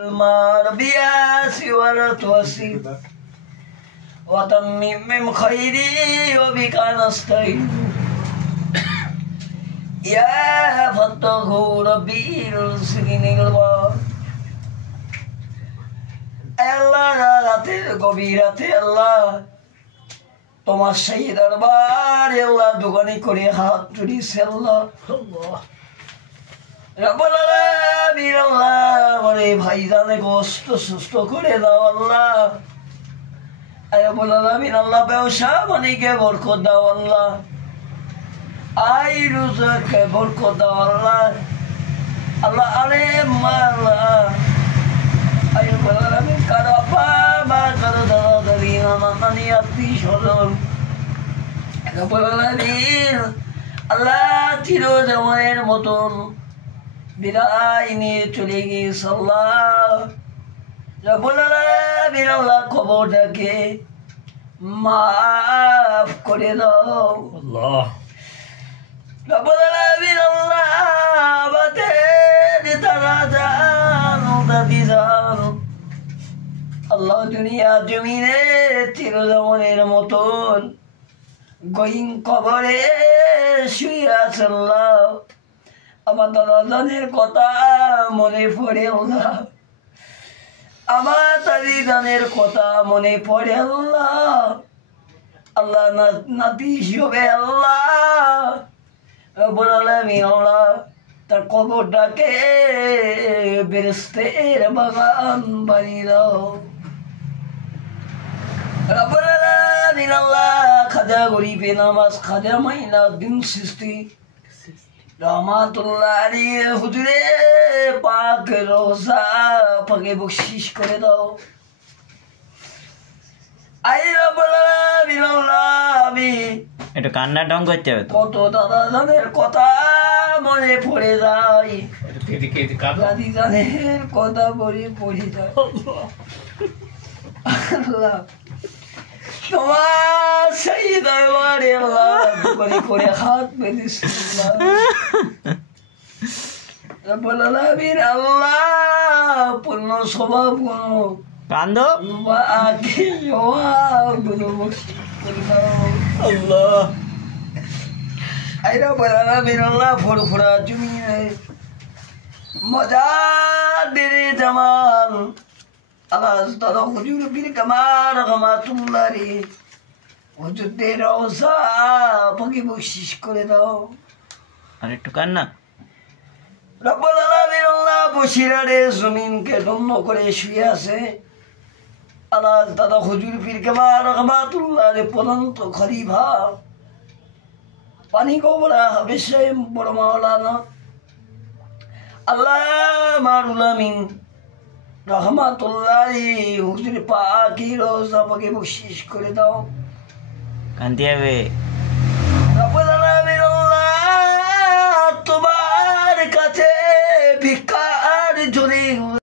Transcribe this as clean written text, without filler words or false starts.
المربيات والتوسيط وتمم خيري وبك نستعين يا فتح ربي ارزقني البر আল্লাহ রাতের গভীরাতে আল্লাহ তোমার সেই দরবারে আল্লাহ দোকানি করে হাত তুলিছে আল্লাহ রব্বুল আলামিন আল্লাহ আমার এই ভাইজানে কষ্ট সুস্থ করে দাও আল্লাহ রব্বুল আলামিন আল্লাহ ব্যবসা বাণিজ্যে বরকত দাও আল্লাহ আয় রুজকে বরকত দাও আল্লাহ আল্লাহ আলেম আল্লাহ আয় রব্বুল আলামিন কারো আপা মা কারো দাদা দাদি নানা নানি আত্মীয় স্বজন রব্বুল আলামিন আল্লাহ চিরজীবনের মতন বিদায় নিয়ে চলে গিয়েছে আল্লাহ রব্বুল আলামিন আল্লাহ খবরটাকে মাফ করে দাও আল্লাহ রব্বুল আলামিন আল্লাহ আমাদের তারা জানো দাদি জানো আল্লাহ দুনিয়া জমিনে চিরজীবনের মতন গহীন কবরে শুয়ে আছে আল্লাহ আমার দাদাজানের কথা মনে পড়ে আল্লাহ আমার দাদিজানের কথা মনে পড়ে আল্লাহ আল্লাহ নাতি হিসেবে আল্লাহ রব্বুল আলামিন আল্লাহ তার কবরটাকে বেরেস্তের বাগান বানিয়ে দাও রব্বুল আলামিন আল্লাহ খাজা গরিবে নামাজ খাজা মাইনুদ্দিন চিশতি রহমাতুল্লাহ আলাইহি হুজুরে পাক রোজা পাকে বকশিশ করে দাও আই রব্বুল আলামিন আল্লাহ আমি একটু কান্না ঢং করতে হবে কত দাদাজানের কথা মনে পড়ে যায় দাদিজানের কথা পড়ে যায় আল্লাহ তোমার সেই দরবারে আল্লাহ করে করে হাত পেতেছি রব্বুল আলামিন আল্লাহ পূর্ণ স্বভাব গুণ কান্দ আগে গুলো আল্লাহ আই রব্বুল আলামিন আল্লাহ ফুরফুরা জমিনে মজাদের জামাল আল্লাহ দাদা হুজুর পীর কামাল রহমাতুল্লাহ রে হুজুরদের রওজা পাকে বকশিশ করে দাও আর একটু কান্না রব্বুল আলামিন আল্লাহ বসিরারে জমিনকে ধন্য করে শুয়ে আছে আল্লাহ দাদা হুজুর পীর কামাল রহমাতুল্লাহ রে পরন্ত খলিফা পানি গোবরা হাবেশে বড় মাওলানা আল্লাহ মারুল আমিন রহমাতুল্লাহ হুজুর পাকি রওজা পাকে বকশিশ করে দাও কান্দি হবে